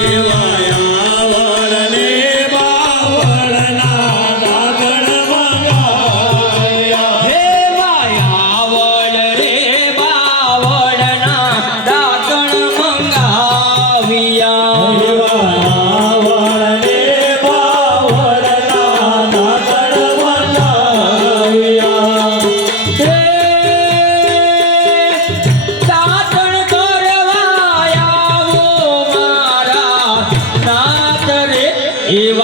Yeah.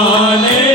Hallelujah.